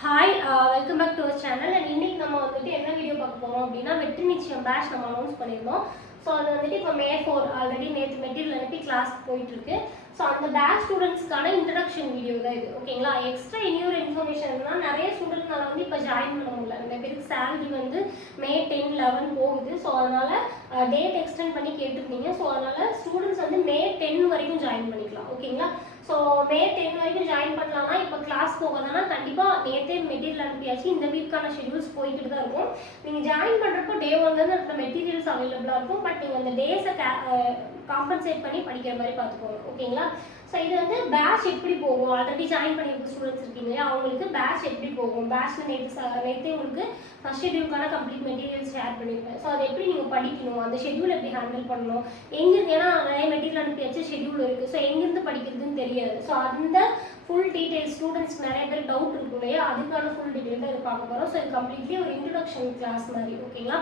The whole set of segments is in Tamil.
Hi welcome back to our channel. And இன்னைக்கு நம்ம வந்துட்டு என்ன வீடியோ பார்க்க போகிறோம் அப்படின்னா வெற்றி நிச்சயம் பேட்ச் நம்ம அனௌன்ஸ் பண்ணியிருந்தோம். ஸோ அது வந்துட்டு இப்போ May 4 ஆல்ரெடி நேற்று மெட்டீரியல் அனுப்பி கிளாஸ் போயிட்டுருக்கு. ஸோ அந்த பேட்ச் ஸ்டூடெண்ட்ஸ்க்கான இன்ட்ரடக்ஷன் வீடியோ தான் இது, ஓகேங்களா? எக்ஸ்ட்ரா இன்னொரு இன்ஃபர்மேஷன்னா நிறைய ஸ்டூடெண்ட்னால வந்து இப்போ ஜாயின் பண்ண முடியல. நிறைய பேருக்கு சேலரி வந்து May 10, 11 போகுது. ஸோ அதனால் டேட் எக்ஸ்டெண்ட் பண்ணி கேட்டிருந்தீங்க. ஸோ அதனால் ஸ்டூடெண்ட்ஸ் வந்து May 10 வரைக்கும் ஜாயின் பண்ணிக்கலாம், ஓகேங்களா? ஸோ May 10 வரைக்கும் ஜாயின் பண்ணலாம்னா இப்போ கிளாஸ் போகிறதுனா கண்டிப்பாக நேற்றே மெட்டீரியல் அனுப்பியாச்சு. இந்த வீக்கான ஷெடியூல்ஸ் போய்கிட்டு தான் இருக்கும். நீங்கள் ஜாயின் பண்ணுறப்போ டே 1 அந்த மெட்டீரியல்ஸ் அவைலபிளாக இருக்கும். பட் நீங்கள் அந்த டேஸை காம்பன்சேட் பண்ணி படிக்கிற மாதிரி பார்த்துக்கோங்க, ஓகேங்களா? ஸோ இது வந்து பேட்ச் எப்படி போகும், ஆல்ரெடி ஜாயின் பண்ணியிருக்க ஸ்டூடெண்ட்ஸ் இருக்கீங்க இல்லையா, அவங்களுக்கு பேட்ச் எப்படி போகும், பேட்ச்சில் நேற்றே உங்களுக்கு ஃபர்ஸ்ட் ஷெடியூலுக்கான கம்ப்ளீட் மெட்டீரியல்ஸ் ஷேர் பண்ணியிருப்பேன். ஸோ அதை எப்படி நீங்கள் படிக்கணும், அந்த ஷெடியூல் எப்படி ஹேண்டில் பண்ணணும், எங்கேருந்து, ஏன்னா நிறைய மெட்டீரியல் அனுப்பியாச்சு, ஷெடியூல் இருக்குது. ஸோ எங்கேருந்து படிக்கிறதுன்னு தெரியாது. ஸோ அந்த ஃபுல் டீட்டெயில்ஸ் ஸ்டூடெண்ட்ஸ் நிறைய பேர் டவுட் இருக்கும் இல்லையா, அதுக்கான ஃபுல் டீட்டெயில் தான் இது பார்க்க போகிறோம். ஸோ இது கம்ப்ளீட்லி ஒரு இன்ட்ரடக்ஷன் கிளாஸ் மாதிரி, ஓகேங்களா?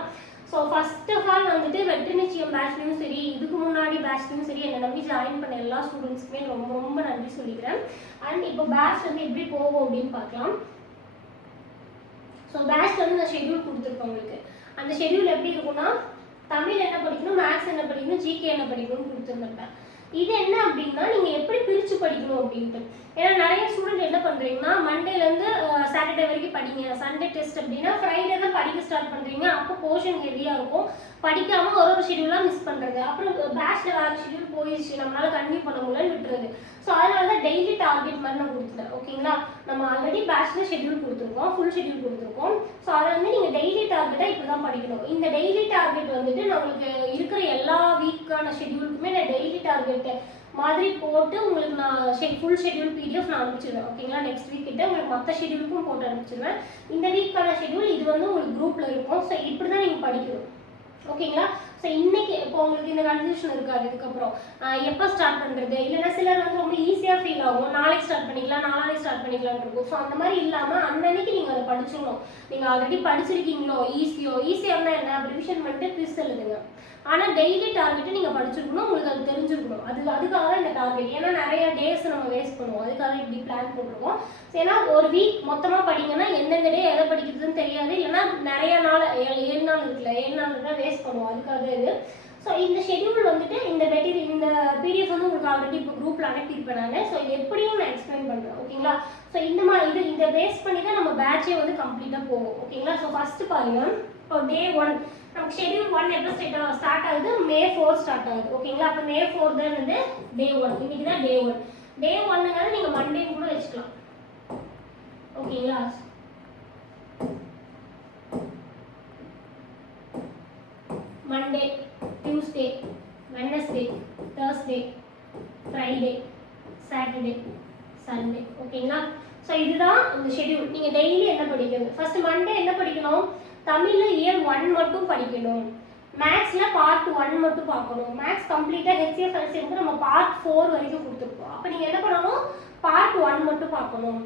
ஸோ ஃபர்ஸ்ட் ஆஃப் ஆல் வந்துட்டு வெற்றி நிச்சயம் பேட்ச்லையும் சரி, இதுக்கு முன்னாடி பேட்ச்லையும் சரி, என்னை நம்பி ஜாயின் பண்ண எல்லா ஸ்டூடெண்ட்ஸ்க்குமே ரொம்ப ரொம்ப நன்றி சொல்லிக்கிறேன். அண்ட் இப்போ பேட்ச் வந்து எப்படி போகும் அப்படின்னு பார்க்கலாம். ஸோ பேட்ச் வந்து நான் ஷெடியூல் கொடுத்துருப்பேன் உங்களுக்கு. அந்த ஷெடியூல் எப்படி இருக்குன்னா, தமிழ் என்ன படிக்கணும், மேக்ஸ் என்ன படிக்கணும், ஜிகே என்ன படிக்கணும்னு கொடுத்துருந்தேன். இது என்ன அப்படின்னா, நீங்கள் எப்படி பிரித்து படிக்கணும் அப்படின்ட்டு. ஏன்னா நிறைய ஸ்டூடெண்ட் என்ன பண்ணுறீங்கன்னா, மண்டேலேருந்து சாட்டர்டே வரைக்கும் படிங்க, சண்டே டெஸ்ட் அப்படின்னா ஃப்ரைடே தான் படிக்க ஸ்டார்ட் பண்ணுறீங்க. அப்போ போர்ஷன் ஹெவியாக இருக்கும், படிக்காமல் ஒரு ஷெடியூலாக மிஸ் பண்ணுறது. அப்புறம் பேட்ச்சில் வேறு ஷெடியூல் போயிடுச்சு, நம்மளால் கண்டினியூ பண்ண முடியலன்னு விட்டுறது. ஸோ அதனால தான் டெய்லி டார்கெட் மாதிரி நான் கொடுத்துட்டேன், ஓகேங்களா? நம்ம ஆல்ரெடி பேட்ச்சில் ஷெடியூல் கொடுத்துருக்கோம், ஃபுல் ஷெடியூல் கொடுத்துருக்கோம். ஸோ அதை வந்து நீங்கள் டெய்லி டார்கெட்டாக இப்படி தான் படிக்கணும். இந்த டெய்லி டார்கெட் வந்துட்டு நம்மளுக்கு இருக்கிற எல்லா வீக்கான ஷெடியூலுக்குமே நான் டெய்லி டார்கெட்டு மாதிரி போட்டு உங்களுக்கு நான் ஃபுல் ஷெடியூல் PDF நான் அனுப்பிச்சிடுவேன், ஓகேங்களா? நெக்ஸ்ட் வீக் கிட்ட உங்களுக்கு மற்ற ஷெடியூலுக்கும் போட்டு அனுப்பிச்சிடுவேன். இந்த வீக்கான ஷெடியூல் இது வந்து உங்களுக்கு குரூப்பில் இருக்கும். ஸோ இப்படி தான் நீங்கள் படிக்கணும், ஓகேங்களா? ஸோ இன்னைக்கு இப்போ உங்களுக்கு இந்த கன்ஃபியூஷன் இருக்காது. இதுக்கப்புறம் எப்போ ஸ்டார்ட் பண்ணுறது, இல்லைன்னா சிலர் வந்து ரொம்ப ஈஸியாக ஃபீல் ஆகும், நாளைக்கு ஸ்டார்ட் பண்ணிக்கலாம், நாளைக்கு ஸ்டார்ட் பண்ணிக்கலாம்னு இருக்கும். ஸோ அந்த மாதிரி இல்லாமல் அன்னன்னைக்கு நீங்கள் அதை படிச்சிடணும். நீங்கள் ஆல்ரெடி படிச்சிருக்கீங்களோ, ஈஸியாக இருந்தால் என்ன, ரிவிஷன் பண்ணிட்டு குவிஸ் எழுதுங்க. ஆனால் டெய்லி டார்கெட்டு நீங்கள் படிச்சிருக்கணும், உங்களுக்கு அது தெரிஞ்சிருக்கணும். அதுக்காக தான் இந்த டார்கெட். ஏன்னா நிறைய டேஸ் நம்ம வேஸ்ட் பண்ணுவோம், அதுக்காக இப்படி பிளான் போட்டிருக்கோம். ஏன்னா ஒரு வீக் மொத்தமாக படிங்கன்னா எந்தெந்த டே எதை படிக்கிறதுன்னு தெரியாது. இல்லைன்னா நிறைய நாள் 7 நாள் இருக்குல்ல, 7 நாள் இருந்தால் வேஸ்ட் பண்ணுவோம், அதுக்காக இது. ஸோ இந்த ஷெடியூல் வந்துட்டு இந்த மெட்டீரியல் இந்த PDF வந்து உங்களுக்கு ஆல்ரெடி இப்போ குரூப்பில் அனுப்பியிருப்பேன் நான். ஸோ இது எப்படியும் நான் எக்ஸ்பிளைன் பண்ணுறேன், ஓகேங்களா? ஸோ இந்த மாதிரி இதை பேஸ் பண்ணி தான் நம்ம பேட்சே வந்து கம்ப்ளீட்டாக போகும், ஓகேங்களா? ஸோ ஃபஸ்ட்டு பாருங்கள், இப்போ டே 1 நமக்கு ஷெடியூல் 1 எப்போ ஸ்டார்ட் ஆகுது, May 4 ஸ்டார்ட் ஆகுது, ஓகேங்களா? அப்போ May 4 தான் வந்து டே 1. இன்னைக்கு தான் டே 1. டே 1ங்கிறது நீங்கள் மண்டே கூட வச்சுக்கலாம், ஓகேங்களா? Monday, Tuesday, Wednesday, Thursday, Friday, Saturday, Sunday, ஓகேங்களா? ஸோ இதுதான் இந்த ஷெடியூல். நீங்கள் டெய்லி என்ன படிக்கணும், ஃபர்ஸ்ட் மண்டே என்ன படிக்கணும், தமிழில் இயர் 1 மட்டும் படிக்கணும், மேக்ஸில் பார்ட் 1 மட்டும் பார்க்கணும். மேக்ஸ் கம்ப்ளீட்டாக HCF LCM நம்ம பார்ட் 4 வரைக்கும் கொடுத்துருக்கோம். அப்போ நீங்கள் என்ன பண்ணணும், பார்ட் 1 மட்டும் பார்க்கணும்.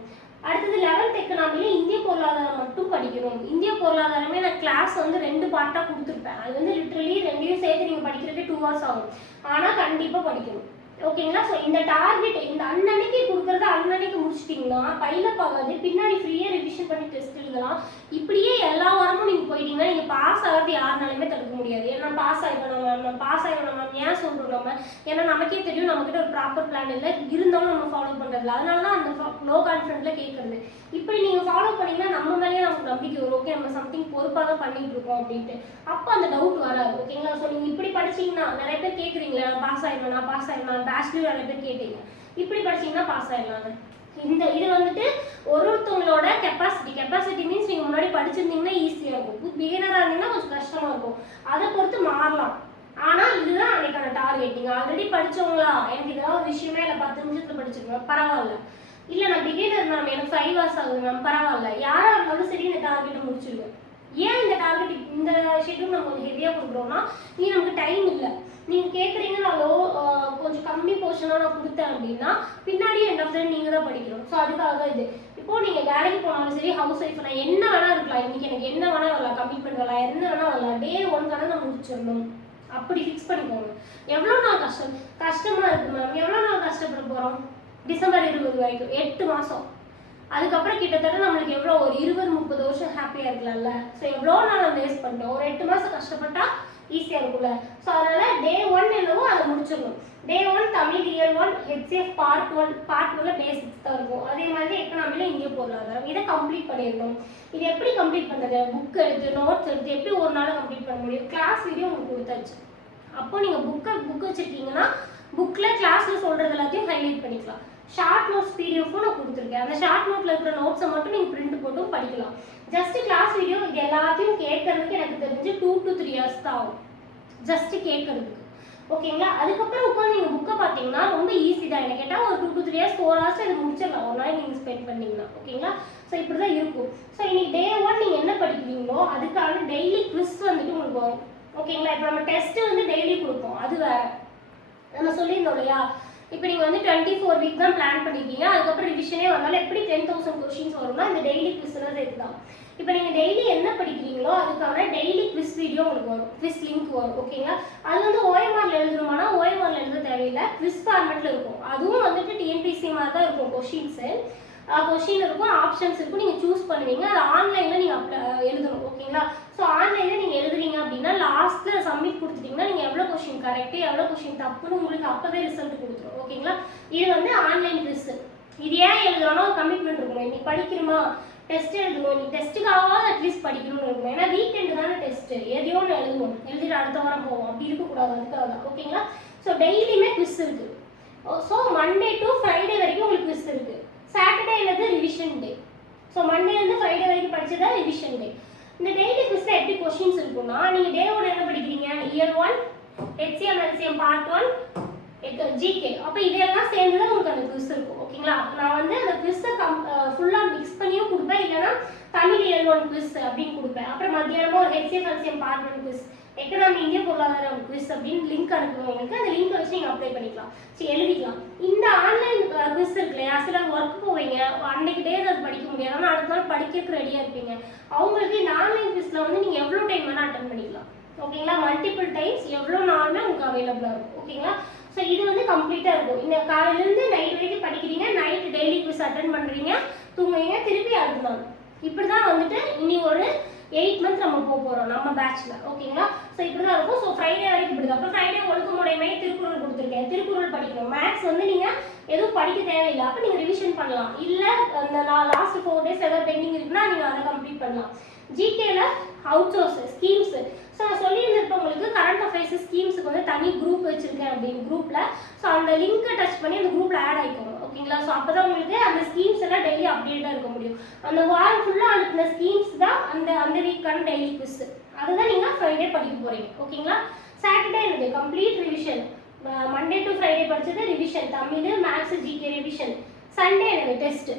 அடுத்தது 11th எக்கனாமியில் இந்திய பொருளாதாரம் மட்டும் படிக்கணும். இந்திய பொருளாதாரமே நான் கிளாஸ் வந்து 2 பார்ட்டாக கொடுத்துருப்பேன். அது வந்து லிட்ரலி ரெண்டையும் சேர்த்து நீங்கள் படிக்கிறதுக்கு 2 hours ஆகும். ஆனால் கண்டிப்பாக படிக்கணும், ஓகேங்களா? ஸோ இந்த டார்கெட் இந்த அன்னன்னைக்கு கொடுக்குறத அன்னன்னைக்கு முடிச்சிட்டிங்கன்னா பைலப் ஆகாது, பின்னாடி ஃப்ரீயாக ரிவிஷன் பண்ணி டெஸ்ட் எழுதலாம். இப்படியே எல்லா வாரமும் நீங்கள் போயிட்டீங்கன்னா நீங்கள் பாஸ் ஆகிறது யாருனாலுமே தடுக்க முடியாது. ஏன்னா பாஸ் ஆகிடணும் மேம் ஏன் சொல்கிறோம் நம்ம, ஏன்னா நமக்கே தெரியும் நம்மக்கிட்ட ஒரு ப்ராப்பர் பிளான் இல்லை, இருந்தாலும் நம்ம ஃபாலோ பண்ணுறதில்ல. அதனால தான் அந்த லோ கான்ஃபிடென்ட்டில் கேட்குறது. இப்படி நீங்கள் ஃபாலோ பண்ணிங்கன்னா நம்ம மேலேயே நமக்கு நம்பிக்கை வரும், ஓகே நம்ம சம்திங் பொறுப்பாக தான் பண்ணிகிட்டு இருக்கோம் அப்படின்ட்டு. அப்போ அந்த டவுட் வராது, ஓகேங்களா? ஸோ நீங்கள் இப்படி படிச்சிங்கன்னா நிறைய பேர் கேட்குறீங்களா, பாஸ் ஆகிடுவேன் பேச்சுலர் நிறைய பேர் கேட்டீங்க, இப்படி படிச்சிங்கன்னா பாஸ் ஆகிடலாங்க. இது வந்துட்டு ஒருத்தவங்களோட கெப்பாசிட்டி மீன்ஸ் நீங்கள் முன்னாடி படிச்சிருந்தீங்கன்னா ஈஸியாக இருக்கும், பிகினராக இருந்தீங்கன்னா கொஞ்சம் கஷ்டமாக இருக்கும், அதை பொறுத்து மாறலாம். ஆனால் இதுதான் அன்னைக்கான டார்கெட். நீங்கள் ஆல்ரெடி படித்தவங்களா, எனக்கு இதெல்லாம் ஒரு விஷயமே இல்லை, 10 நிமிஷத்தில் படிச்சிருக்கேன், பரவாயில்ல. இல்லை நான் பிகினர் மேம், எனக்கு 5 hours ஆகுது மேம், பரவாயில்ல. யாராக இருந்தாலும் சரி இந்த டார்கெட்டை முடிச்சிடுவேன். ஏன் இந்த டார்கெட் இந்த ஷெட்யூல் நம்ம கொஞ்சம் ஹெவியாக கொடுக்குறோம்னா, நமக்கு டைம் இல்லை. நீங்கள் கேட்குறீங்க நான் கொஞ்சம் கம்மி போர்ஷனாக நான் கொடுத்தேன் அப்படின்னா பின்னாடி எண்ட் ஆஃப் த நீங்கள் தான் படிக்கணும். ஸோ அதுக்காக தான் இது. இப்போது நீங்கள் வேலைக்கு போனாலும் சரி, ஹவுஸ் ஒய்ஃப் நான் என்ன வேணால் இருக்கலாம், இன்றைக்கி எனக்கு என்ன வேணால் வரலாம், கமிட்மெண்ட் வரலாம், என்ன வேணால் வரலாம், டே 1 தானே நான் முடிச்சிடணும், அப்படி ஃபிக்ஸ் பண்ணிக்கோங்க. எவ்வளோ நாள் கஷ்டமாக இருக்குது மேம், எவ்வளோ நாள் கஷ்டப்பட போகிறோம், December 20 வரைக்கும் 8 மாதம். அதுக்கப்புறம் கிட்டத்தட்ட நம்மளுக்கு எவ்வளோ ஒரு 20-30 வருஷம் ஹாப்பியாக இருக்கலாம்ல. ஸோ எவ்வளோ நாள் நம்ம வேஸ்ட் பண்ணிட்டோம். ஒரு 8 மாதம் கஷ்டப்பட்டா ஈஸியாக இருக்கும்ல. ஸோ அதனால் டே 1 என்னவோ அதை முடிச்சிடணும். டே 1 Tamil year 1 HCF part 1 basics தான் இருக்கும். அதே மாதிரி எக்கனாமியில் இந்திய பொருளாதாரம் இதை கம்ப்ளீட் பண்ணிடணும். இது எப்படி கம்ப்ளீட் பண்ணுறது? புக் எடுத்து நோட்ஸ் எடுத்து எப்படி ஒரு நாள் கம்ப்ளீட் பண்ண முடியும்? கிளாஸ் வீடியோ உங்களுக்கு கொடுத்தாச்சு. அப்போ நீங்கள் புக் வச்சுருக்கீங்கன்னா புக்கில் கிளாஸில் சொல்கிறது எல்லாத்தையும் ஹைலைட் பண்ணிக்கலாம். ஷார்ட் நோட்ஸ் பிடிஎஃப்பும் நான் கொடுத்துருக்கேன். அந்த ஷார்ட் நோட்டில் இருக்கிற நோட்ஸை மட்டும் நீங்கள் பிரிண்ட் போட்டும் படிக்கலாம். ஜஸ்ட் கிளாஸ் வீடியோ இது எல்லாத்தையும் கேட்கறதுக்கு எனக்கு தெரிஞ்சு 2 to 3 years தான் ஆகும், ஜஸ்ட் கேட்கறதுக்கு. ஓகேங்களா? அதுக்கப்புறம் உட்காந்து நீங்கள் புக்கை பார்த்தீங்கன்னா ரொம்ப ஈஸி தான். எனக்கு கேட்டால் ஒரு 2 to 3 years 4 hours இது முடிச்சிடலாம் ஒரு நாள் நீங்கள் ஸ்பெண்ட் பண்ணிங்கன்னா. ஓகேங்களா? ஸோ இப்படி தான் இருக்கும். ஸோ இன்னைக்கு டே 1 நீங்கள் என்ன படிக்கிறீங்களோ அதுக்கான டெய்லி குவிஸ் வந்துட்டு உங்களுக்கு வரும். ஓகேங்களா? இப்போ நம்ம டெஸ்ட்டு வந்து டெய்லி கொடுப்போம், அது வேறு நம்ம சொல்லியிருந்தோம் இல்லையா? இப்போ நீங்கள் வந்து 24 வீக் தான் பிளான் பண்ணியிருக்கீங்க. அதுக்கப்புறம் ரிவிஷனே வந்தாலும் எப்படி 10,000 கொஸ்டின்ஸ் வரும்னா இந்த டெய்லி குவிஸ்லாம் சேர்த்து தான். இப்போ நீங்கள் டெய்லி என்ன படிக்கிறீங்களோ அதுக்கான டெய்லி குவிஸ் வீடியோ உங்களுக்கு வரும், குவிஸ் லிங்க் வரும். ஓகேங்களா? அது வந்து OMRல எழுதணுமானா OMRல எழுத தேவையில்லை, குவிஸ் ஃபார்மேட்டில் இருக்கும். அதுவும் வந்துட்டு TNPSC மாதிரி தான் இருக்கும். கொஷின் இருக்கும், ஆப்ஷன்ஸ் இருக்கும், நீங்கள் சூஸ் பண்ணுவீங்க. அது ஆன்லைனில் நீங்கள் எழுதணும். ஓகேங்களா? ஸோ ஆன்லைனில் நீங்கள் எழுதுறீங்க அப்படின்னா லாஸ்ட்டில் சப்மிட் கொடுத்துட்டிங்கன்னா நீங்கள் எவ்வளோ கொஷின் கரெக்டு எவ்வளோ கொஷின் தப்புன்னு உங்களுக்கு அப்போவே ரிசல்ட் கொடுத்துரும். ஓகேங்களா? இது வந்து ஆன்லைன் குவிஸ். இது ஏன் எழுதுறோன்னா ஒரு கமிட்மெண்ட் இருக்கணும். இன்னைக்கு படிக்கணுமா, டெஸ்ட் எழுதணும், நீ டெஸ்ட்டுக்காக அட்லீஸ்ட் படிக்கணும்னு இருக்கணும். ஏன்னா வீக்கெண்டு தானே டெஸ்ட்டு, எதையோ ஒன்று எழுதுவோம், எழுதிட்டு அடுத்த வாரம் போவோம், அப்படி இருக்கக்கூடாது. அதுக்காக தான். ஓகேங்களா? ஸோ டெய்லியுமே குவிஸ் இருக்குது. ஸோ மண்டே டு ஃப்ரைடே வரைக்கும் உங்களுக்கு குவிஸ் இருக்குது. சாட்டர்டே என்னது ரிவிஷன் டே. ஸோ மண்டேலேருந்து ஃப்ரைடே வரைக்கும் படிச்சதா ரிவிஷன் டே. இந்த டெய்லி குவிஸில் எப்படி கொஸ்டின்ஸ் இருக்குன்னா நீங்கள் டே 1 என்ன படிக்கிறீங்க? Year 1 HCM LCM part 1 GK. அப்போ இதெல்லாம் சேர்ந்து தான் உங்களுக்கு அந்த குவிஸ் இருக்கும். ஓகேங்களா? நான் வந்து அந்த குவிஸை ஃபுல்லாக மிக்ஸ் பண்ணியும் கொடுப்பேன், இல்லைன்னா தமிழ் இயர் 1 குவிஸ் அப்படின்னு கொடுப்பேன். அப்புறம் மத்தியானமாக ஒரு HCM LCM part 1 quiz, economy இந்திய பொருளாதாரம் குவிஸ் அப்படின்னு லிங்க் அனுப்புவோம் உங்களுக்கு. அந்த லிங்க் வச்சு நீங்கள் அப்ளை பண்ணிக்கலாம், சரி எழுதிக்கலாம். இந்த ஆன்லைன் குவிஸ் இருக்கு இல்லையா, சிலர் ஒர்க் போவீங்க, அன்னைக்கு டே அது படிக்க முடியாது, ஆனால் அடுத்த நாள் படிக்கிறதுக்கு ரெடியாக இருப்பீங்க. அவங்களுக்கு இந்த ஆன்லைன் குவிஸில் வந்து நீங்கள் எவ்வளோ டைம் வேணால் அட்டன் பண்ணிக்கலாம். ஓகேங்களா? மல்டிபிள் டைம்ஸ் எவ்வளோ நாளுமே உங்களுக்கு அவைலபிளாக இருக்கும். ஓகேங்களா? ஸோ இது வந்து கம்ப்ளீட்டாக இருக்கும். இந்த காலையிலேருந்து நைட் வரைக்கும் படிக்கிறீங்க, நைட் டெய்லி குவிஸ் அட்டன் பண்ணுறீங்க, தூங்குறீங்க, திருப்பி அடுத்த நாள். இப்படி தான் வந்துட்டு இனி ஒரு 8 months நம்ம போகிறோம் நம்ம பேட்ச்ல. ஓகேங்களா? ஸோ இப்படி தான் இருக்கும். ஸோ ஃப்ரைடே வரைக்கும் இப்படி தான். அப்புறம் ஃப்ரைடே ஒழுக்கமுடைமை திருக்குறள் கொடுத்துருக்கேன், திருக்குறள் படிக்கணும். மேக்ஸ் வந்து நீங்கள் எதுவும் படிக்க தேவையில்லை, அப்போ நீங்கள் ரிவிஷன் பண்ணலாம். இல்லை அந்த லாஸ்ட் 4 days ஏதாவது பெண்டிங் இருக்குன்னா நீங்கள் அதை கம்ப்ளீட் பண்ணலாம். ஜிகேல அவுட் சோர்ஸ் ஸ்கீம்ஸ். ஸோ நான் சொல்லியிருந்திருப்பேன் உங்களுக்கு கரண்ட் அஃபேர்ஸ் ஸ்கீம்ஸுக்கு வந்து தனி குரூப் வச்சுருக்கேன் அப்படின்னு குரூப்பில். ஸோ அந்த லிங்க்கை டச் பண்ணி அந்த குரூப்பில் ஆட் ஆகிக்கோங்க. ஓகேங்களா? ஸோ அப்போ தான் உங்களுக்கு அந்த ஸ்கீம்ஸ் எல்லாம் டெய்லி அப்டேட்டாக இருக்க முடியும். அந்த வாரம் ஃபுல்லாக அனுப்பின ஸ்கீம்ஸ் தான் அந்த வீக்கான டெய்லி குவிஸ். அதுதான் நீங்கள் ஃப்ரைடே படிக்க போகிறீங்க. ஓகேங்களா? சாட்டர்டே என்னது complete revision. Monday to Friday படித்தது revision, Tamil maths GK revision. Sunday என்னது டெஸ்ட்டு.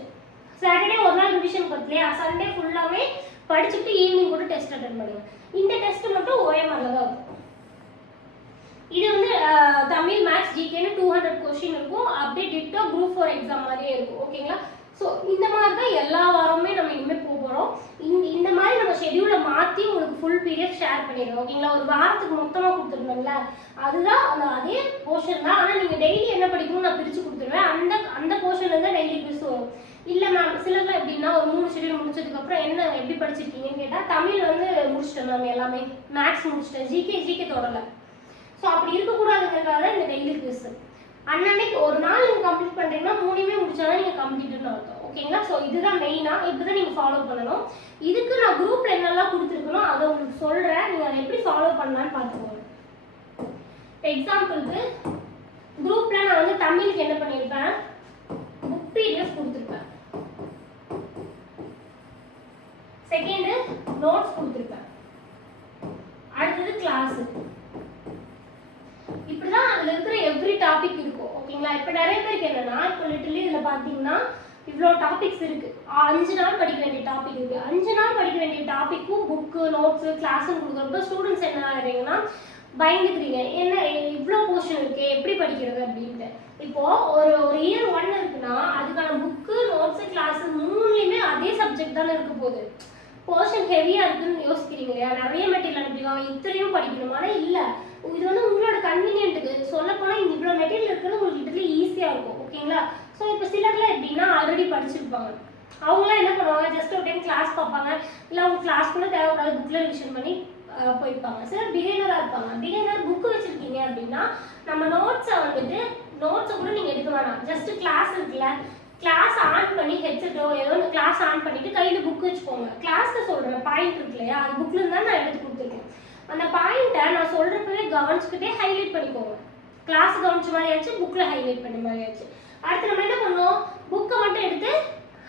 சாட்டர்டே ஒரு நாள் ரிவிஷன் பார்த்துலையா, சண்டே ஃபுல்லாகவே படிச்சுட்டு ஈவினிங் கூட டெஸ்ட் அட்டன் பண்ணுவேன். இந்த டெஸ்ட் மட்டும் OMRல தான் இருக்கும். இது வந்து தமிழ் மேக்ஸ் ஜிகேன்னு 200 கொஸ்டின் இருக்கும். அப்படியே டிட்டோ குரூப் 4 எக்ஸாம் மாதிரியே இருக்கும். ஓகேங்களா? ஸோ இந்த மாதிரி தான் எல்லா வாரமுமே நம்ம இனிமேல் போகிறோம். இந்த மாதிரி நம்ம ஷெடியூலை மாற்றி உங்களுக்கு ஃபுல் PDF ஷேர் பண்ணிடுறோம். ஓகேங்களா? ஒரு வாரத்துக்கு மொத்தமாக கொடுத்துருந்தோம்ல, அதுதான் அதே போர்ஷன் தான். ஆனால் நீங்கள் டெய்லி என்ன படிக்கணும்னு நான் பிரித்து கொடுத்துருவேன். அந்த போர்ஷனில் தான் டெய்லி குவிஸ் வரும். இல்லை மேம் சிலர்லாம் எப்படின்னா ஒரு 3 ஷெடியூல் முடிச்சதுக்கப்புறம் என்ன எப்படி படிச்சிருக்கீங்கன்னு கேட்டால் தமிழ் வந்து முடிச்சிட்டேன் மேம், எல்லாமே மேக்ஸ் முடிச்சிட்டேன், ஜிகே தொடரலை. ஸோ அப்படி இருக்கக்கூடாதுங்கிறதுக்காக தான் இந்த டெய்லி குவிஸ். அன்னன்னைக்கு ஒரு நாள் நீங்கள் கம்ப்ளீட் பண்ணுறீங்கன்னா 3மே முடிச்சாதான் நீங்கள் கம்ப்ளீட்னு அர்த்தம். ஓகேங்களா? ஸோ இதுதான் மெயினாக இப்படி தான் நீங்கள் ஃபாலோ பண்ணணும். இதுக்கு நான் குரூப்பில் என்னெல்லாம் கொடுத்துருக்கணும் அதை உங்களுக்கு சொல்கிறேன், நீங்கள் அதை எப்படி ஃபாலோ பண்ணலான்னு பார்த்துக்கோங்க. எக்ஸாம்பிளுக்கு குரூப்பில் நான் வந்து தமிழுக்கு என்ன பண்ணியிருப்பேன், புக் PDF கொடுத்துருப்பேன். செகண்டு நோட்ஸ் கொடுத்துருப்பேன். அடுத்தது கிளாஸு. இப்படிதான் அதில் இருக்கிற எவ்ரி டாபிக் இருக்கும். ஓகேங்களா? இப்போ நிறைய பேருக்கு என்னன்னா, இப்போ லிட்டரலி இதில் பார்த்தீங்கன்னா இவ்வளோ டாபிக்ஸ் இருக்குது. 5 நாள் படிக்க வேண்டிய டாபிக் இருக்குது. 5 நாள் படிக்க வேண்டிய டாப்பிக்கும் புக்கு நோட்ஸு கிளாஸுன்னு கொடுக்குறப்ப ஸ்டூடெண்ட்ஸ் என்ன ஆகிறீங்கன்னா பயந்துக்கிறீங்க, என்ன இவ்வளோ போர்ஷன் இருக்கு எப்படி படிக்கிறது அப்படின்ட்டு. இப்போது ஒரு இயர் 1 இருக்குன்னா அதுக்கான புக்கு நோட்ஸு கிளாஸு 3லையுமே அதே சப்ஜெக்ட் தானே இருக்க போகுது. போர்ஷன் ஹெவியாக இருக்குன்னு யோசிக்கிறீங்க இல்லையா, நிறைய மெட்டீரியல் அனுப்பிடுவாங்க, இத்தனையும் படிக்கணும். ஆனால் இல்லை, இது வந்து உங்களோட கன்வீனியன்ட்டுக்கு சொல்லப்போனால் இந்த இவ்வளோ மெட்டீரியல் இருக்கிறது உங்களுக்கு லிட்டரலி ஈஸியாக இருக்கும். ஓகேங்களா? ஸோ இப்போ சிலர்லாம் எப்படின்னா ஆல்ரெடி படிச்சிருப்பாங்க, அவங்களாம் என்ன பண்ணுவாங்க, ஜஸ்ட் ஒரு டைம் கிளாஸ் பார்ப்பாங்க, இல்லை அவங்க கிளாஸ் கூட தேவைப்படாத புக்கில் ரிவிஷன் பண்ணி போயிருப்பாங்க. சிலர் பிகினராக இருப்பாங்க. பிகினர் புக்கு வச்சுருக்கீங்க அப்படின்னா நம்ம நோட்ஸை கூட நீங்கள் எடுக்க வேணாம். ஜஸ்ட் கிளாஸ் இருக்குல்ல, கிளாஸ் ஆன் பண்ணி ஹெட்செட்டோ ஏதோ ஒன்று கிளாஸ் ஆன் பண்ணிவிட்டு கையில் புக் வச்சுக்கோங்க. கிளாஸில் சொல்கிற பாயிண்ட் இருக்கு இல்லையா, அது புக்கில் இருந்தால் நான் எடுத்து கொடுத்துருக்கேன். அந்த பாயிண்ட்டை நான் சொல்கிறப்பவே கவனிச்சுக்கிட்டே ஹைலைட் பண்ணிக்கோங்க. கிளாஸ் கவனிச்ச மாதிரியாச்சு, புக்கில் ஹைலைட் பண்ண மாதிரியாச்சு. அடுத்து நம்ம என்ன பண்ணோம், புக்கை மட்டும் எடுத்து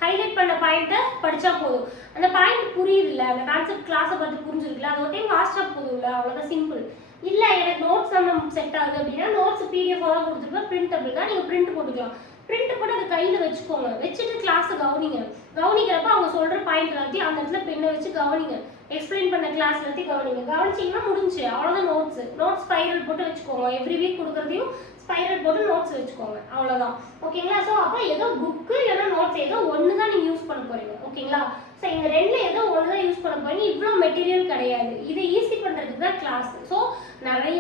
ஹைலைட் பண்ண பாயிண்ட்டை படித்தா போதும். அந்த பாயிண்ட் புரியுதுல்ல, அந்த கான்செப்ட் கிளாஸை பார்த்து புரிஞ்சிருக்குல்ல, அது ஒரு டைம் வாட்ஸ்அப் போதும்ல, அவ்வளோதான் சிம்பிள். இல்லை எனக்கு நோட்ஸ் நம்ம செட் ஆகுது அப்படின்னா நோட்ஸ் பிடிஎஃபாக தான் கொடுத்துருப்பேன், பிரிண்டபிள் தான், நீங்கள் பிரிண்ட் போட்டுக்கலாம். பிரிண்ட் போட்டு அதை கையில் வச்சுக்கோங்க. வச்சுட்டு கிளாஸை கவனிக்கிறப்ப அவங்க சொல்கிற பாயிண்ட் எல்லாத்தையும் அந்த இடத்துல பெண்ணை வச்சு கவனிங்க. எக்ஸ்பிளைன் பண்ண கிளாஸ் எல்லாத்தையும் கவனிச்சிங்கன்னா முடிஞ்சு, அவ்வளோதான். நோட்ஸ் ஸ்பைரல் போட்டு வச்சுக்கோங்க. எவ்ரி வீக் கொடுக்குறதையும் ஸ்பைரல் போட்டு நோட்ஸ் வச்சுக்கோங்க, அவ்வளோதான். ஓகேங்களா? ஸோ அப்போ ஏதோ புக்கு இல்லைன்னா நோட்ஸ் ஏதோ ஒன்று தான் நீங்கள் யூஸ் பண்ண போகிறீங்க. ஓகேங்களா? ஸோ இந்த ரெண்டில் ஏதோ ஒன்று தான் யூஸ் பண்ண போகிறீங்க. இவ்வளோ மெட்டீரியல் கிடையாது. இதை ஈஸி பண்ணுறதுக்கு தான் கிளாஸ். ஸோ நிறைய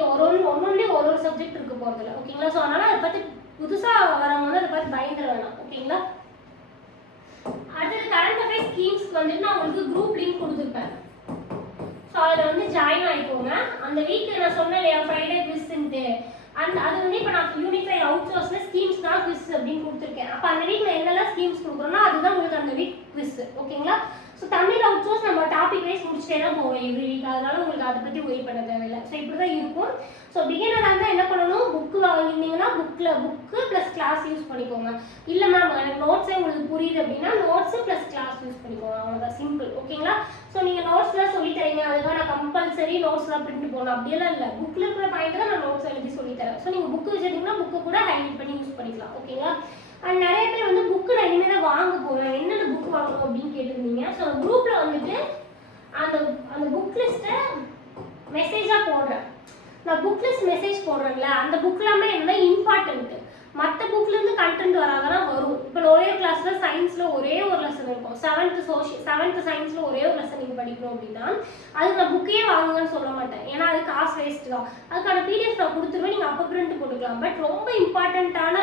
ஒன்னொன்னே ஒரு சப்ஜெக்ட் இருக்க போகிறதில்ல. ஓகேங்களா? ஸோ அதனால் அதை பற்றி புதுசாக வரவங்க வந்து அதை பார்த்து பயந்துட வேணாம். ஓகேங்களா? அடுத்தது கரண்ட் அஃபேர்ஸ் ஸ்கீம்ஸ்க்கு வந்துட்டு நான் உங்களுக்கு குரூப் லிங்க் கொடுத்துருப்பேன். ஸோ அதில் வந்து ஜாயின் ஆகிக்கோங்க. அந்த வீக் நான் சொன்னேன் இல்லையா, ஃப்ரைடே குவிஸ்ன்ட்டு, அது வந்து இப்போ நான் யூனிஃபை அவுட் சோர்ஸில் ஸ்கீம்ஸ் தான் குவிஸ் அப்படின்னு கொடுத்துருக்கேன். அப்போ அந்த வீக் நான் என்னெல்லாம் ஸ்கீம்ஸ் கொடுக்குறோன்னா அதுதான் உங்களுக்கு அந்த வீக் குவிஸ். ஓகேங்களா? ஸோ தமிழ் அவுட் சோர்ஸ் நம்ம டாபிக் வைஸ் முடிச்சுட்டே தான் போவோம் எவ்ரி வீக். அதனால உங்களுக்கு அதை பற்றி ஒரி பண்ண தேவையில்லை. ஸோ இப்படி தான் இருக்கும். ஸோ பிகினராக இருந்தால் என்ன பண்ணணும், புக்கு வாங்கினீங்கன்னா புக்கு ப்ளஸ் கிளாஸ் யூஸ் பண்ணிக்கோங்க. இல்லை மேம் எனக்கு நோட்ஸே உங்களுக்கு புரியுது அப்படின்னா நோட்ஸு ப்ளஸ் கிளாஸ் யூஸ் பண்ணிக்கோங்க, அவ்வளோதான், சிம்பிள். ஓகேங்களா? ஸோ நீங்கள் நோட்ஸ் தான் சொல்லித்தரீங்க, அதுக்காக நான் கம்பல்சரி நோட்ஸ் தான் பிரிண்ட் போகணும் அப்படியெல்லாம் இல்லை. புக்கில் இருக்கிற பாயிண்ட் தான் நான் நோட்ஸ் எழுதி சொல்லித்தரேன். ஸோ நீங்கள் புக்கு வச்சுருந்தீங்கன்னா புக்கு கூட ஹைலைட் பண்ணி யூஸ் பண்ணிக்கலாம். ஓகேங்களா? அண்ட் நிறைய பேர் வந்து புக்கு நான் இனிமேல் தான் வாங்க போகிறேன், என்னென்ன புக் வாங்கணும் அப்படின்னு கேட்டிருந்தீங்க. ஸோ குரூப்பில் வந்துட்டு அந்த புக் லிஸ்ட்டை மெசேஜாக போடுறேன். நான் புக் லிஸ்ட் மெசேஜ் போடுறேன்ல, அந்த புக்லாமே என்ன இம்பார்ட்டன்ட்டு, மற்ற புக்லேருந்து கண்டென்ட் வராதான் வரும். இப்போ லோயர் கிளாஸில் சயின்ஸில் ஒரே ஒரு லெசன் இருக்கும், செவன்த்து சயின்ஸில் ஒரே ஒரு லெசன் நீங்கள் படிக்கணும் அப்படின்னா அதுக்கு நான் புக்கையே வாங்குங்கன்னு சொல்ல மாட்டேன். ஏன்னா அது காசு வேஸ்ட் தான். அதுக்கான பிடிஎஃப் நான் கொடுத்துருவேன், நீங்கள் அப்போ பிரிண்ட் போட்டுக்கலாம். பட் ரொம்ப இம்பார்ட்டண்ட்டான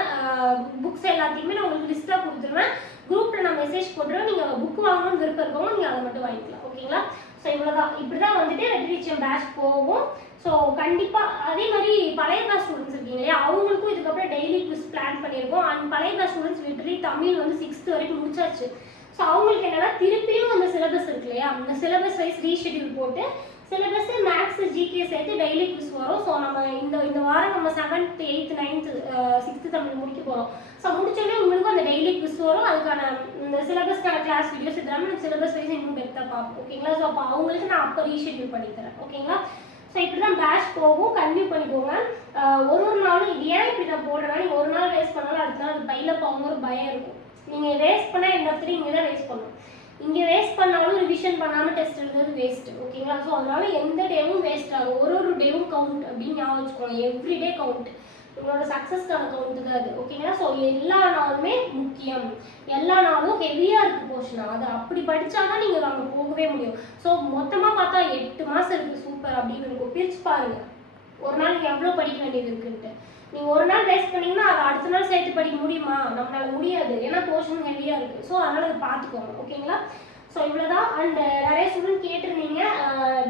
புக்ஸ் எல்லாத்தையுமே நான் உங்களுக்கு லிஸ்ட்டாக கொடுத்துருவேன். குரூப்பில் நான் மெசேஜ் போட்டுருவேன். நீங்கள் புக் வாங்கணும்னு விருப்பம் இருக்கவங்க நீங்கள் அதை மட்டும் வாங்கிக்கலாம். ஓகேங்களா? ஸோ இவ்வளோதான். இப்படி தான் வந்துட்டு வெற்றிச்சம் பேட்ச் போகும். ஸோ கண்டிப்பாக அதே மாதிரி பழைய கிளாஸ் ஸ்டூடெண்ட்ஸ் இருக்கீங்க இல்லையா, அவங்களுக்கும் இதுக்கப்புறம் டெய்லி குவிஸ் பிளான் பண்ணியிருக்கோம். அண்ட் பழைய கிளாஸ் ஸ்டூடெண்ட்ஸ் லிட்டரலி தமிழ் வந்து 6th வரைக்கும் முடிச்சாச்சு. ஸோ அவங்களுக்கு என்னன்னா திருப்பியும் அந்த சிலபஸ் இருக்கு இல்லையா, அந்த சிலபஸ் வைஸ் ரீஷெடியூல் போட்டு சிலபஸ் மேக்ஸ் ஜிகே சேர்த்து டெய்லி குவிஸ் வரும். ஸோ நம்ம இந்த வாரம் நம்ம 7th 8th 9th 6th Tamil முடிக்க போகிறோம். ஸோ முடிச்சோடனே உங்களுக்கும் அந்த டெய்லி குவிஸ் வரும். அதுக்கான இந்த சிலபஸ்க்கான கிளாஸ் வீடியோஸ் இதெல்லாமே நம்ம சிலபஸ் வைஸ் இன்னும் பெருத்தாக பார்ப்போம். ஓகேங்களா? ஸோ அப்போ அவங்களுக்கு நான் அப்போ ரீஷெடியூல் பண்ணித்தரேன். ஓகேங்களா? ஸோ இப்படி தான் பேட்ச் போகும். கன்டினியூ பண்ணிக்கோங்க. ஒரு நாளும் இது ஏன் இப்படி நான் போடுறேன்னா, நீங்கள் ஒரு நாள் வேஸ்ட் பண்ணாலும் அடுத்த நாள் அது பையில் போகிற ஒரு பயம் இருக்கும். நீங்கள் வேஸ்ட் பண்ணால் என்ன இடத்துல இங்கே தான் வேஸ்ட் பண்ணணும். இங்கே வேஸ்ட் பண்ணாலும் ரிவிஷன் பண்ணாமல் டெஸ்ட் எழுதுறது வேஸ்ட்டு. ஓகேங்களா? ஸோ அதனால எந்த டேவும் வேஸ்ட் ஆகும். ஒரு டேவும் கவுண்ட் அப்படின்னு ஞாபகம் வச்சுக்கோங்க. எவ்ரிடே கவுண்ட், உங்களோட சக்ஸஸ்க்கான கவுண்ட் தான் அது. ஓகேங்களா? ஸோ எல்லா நாளுமே முக்கியம். எல்லா நாளும் ஹெவியாக இருக்குது போர்ஷனாக, அது அப்படி படித்தா தான் நீங்கள் அங்கே போகவே முடியும். ஸோ மொத்தமாக பார்த்தா 8 மாதம் இருக்குது சூப்பர் அப்படின்னு இருக்கும். பிரித்து பாருங்கள் ஒரு நாளைக்கு எவ்வளோ படிக்க வேண்டியது இருக்குன்ட்டு. நீங்கள் ஒரு நாள் வேஸ்ட் பண்ணிங்கன்னா அதை அடுத்த நாள் சேர்த்து படிக்க முடியுமா? நம்மளால முடியாது. ஏன்னா போர்ஷன் ஹெவியாக இருக்குது. ஸோ அதனால் அதை பார்த்துக்கோங்க. ஓகேங்களா? ஸோ இவ்வளோதான். அண்ட் நிறைய ஸ்டூடெண்ட் கேட்டிருந்தீங்க,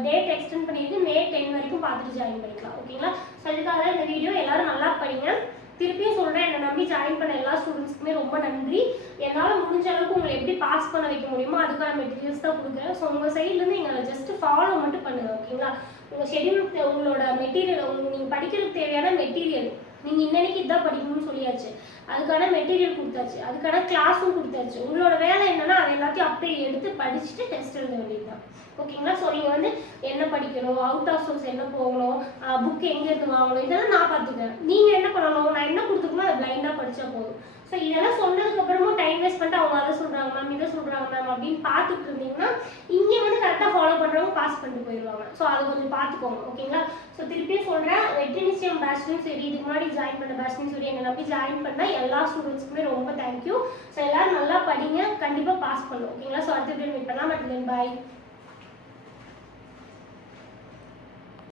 டேட் எக்ஸ்டெண்ட் பண்ணியிருக்கு, May 10 வரைக்கும் பார்த்துட்டு ஜாயின் பண்ணிக்கலாம். ஓகேங்களா? ஸோ இதுக்காக தான் இந்த வீடியோ. எல்லோரும் நல்லா படிங்க. திருப்பியும் சொல்கிறேன், என்னை நம்பி ஜாயின் பண்ண எல்லா ஸ்டூடெண்ட்ஸ்க்குமே ரொம்ப நன்றி. என்னால் முடிஞ்ச அளவுக்கு உங்களை எப்படி பாஸ் பண்ண வைக்க முடியுமோ அதுக்கான மெட்டீரியல்ஸ் தான் கொடுக்குறேன். ஸோ உங்கள் சைட்லேருந்து எங்களை ஜஸ்ட் ஃபாலோ மட்டும் பண்ணுங்கள். ஓகேங்களா? உங்கள் ஷெடியூல், உங்களோட மெட்டீரியல், நீங்கள் படிக்கிறதுக்கு தேவையான மெட்டீரியல் நீங்கள் இன்னைக்கு இதான் படிக்கணும்னு சொல்லியாச்சு, அதுக்கான மெட்டீரியல் கொடுத்தாச்சு, அதுக்கான கிளாஸும் கொடுத்தாச்சு. உங்களோட வேலை என்னன்னா அதை எல்லாத்தையும் அப்படியே எடுத்து படிச்சுட்டு டெஸ்ட் எழுத வேண்டியது தான். ஓகேங்களா? ஸோ நீங்கள் வந்து என்ன படிக்கணும், அவுட் ஆஃப் சோர்ஸ் என்ன போகணும், புக் எங்கேருந்து வாங்கணும், இதெல்லாம் நான் பார்த்துக்கிறேன். நீங்கள் என்ன பண்ணணும், நான் என்ன கொடுத்துக்கணும் அதை பிளைண்டாக படித்தா போதும். ஸோ இதெல்லாம் சொன்னதுக்கப்புறமும் டைம் வேஸ்ட் பண்ணிட்டு அவங்க அதை சொல்கிறாங்க மேம், இதை சொல்கிறாங்க மேம் அப்படின்னு பார்த்துட்டு இருந்தீங்கன்னா இங்கே வந்து கரெக்டாக ஃபாலோ பண்ணுறவங்க பாஸ் பண்ணிட்டு போயிடுவாங்க. ஸோ அதை கொஞ்சம் பார்த்துக்கோங்க. ஓகேங்களா? ஸோ திருப்பியும் சொல்கிறேன், வெற்றி நிச்சயம் பேட்ச்லையும் சரி, இதுக்கு முன்னாடி ஜாயின் பண்ண பேட்ச்லையும் சரி, என்னை நம்பி ஜாயின் பண்ண எல்லா ஸ்டூடெண்ட்ஸ்க்குமே ரொம்ப தேங்க்யூ. ஸோ எல்லோரும் நல்லா படிங்க, கண்டிப்பாக பாஸ் பண்ணும். ஓகேங்களா? ஸோ அடுத்த வீடியோ மீட் பண்ணலாம். But then bye.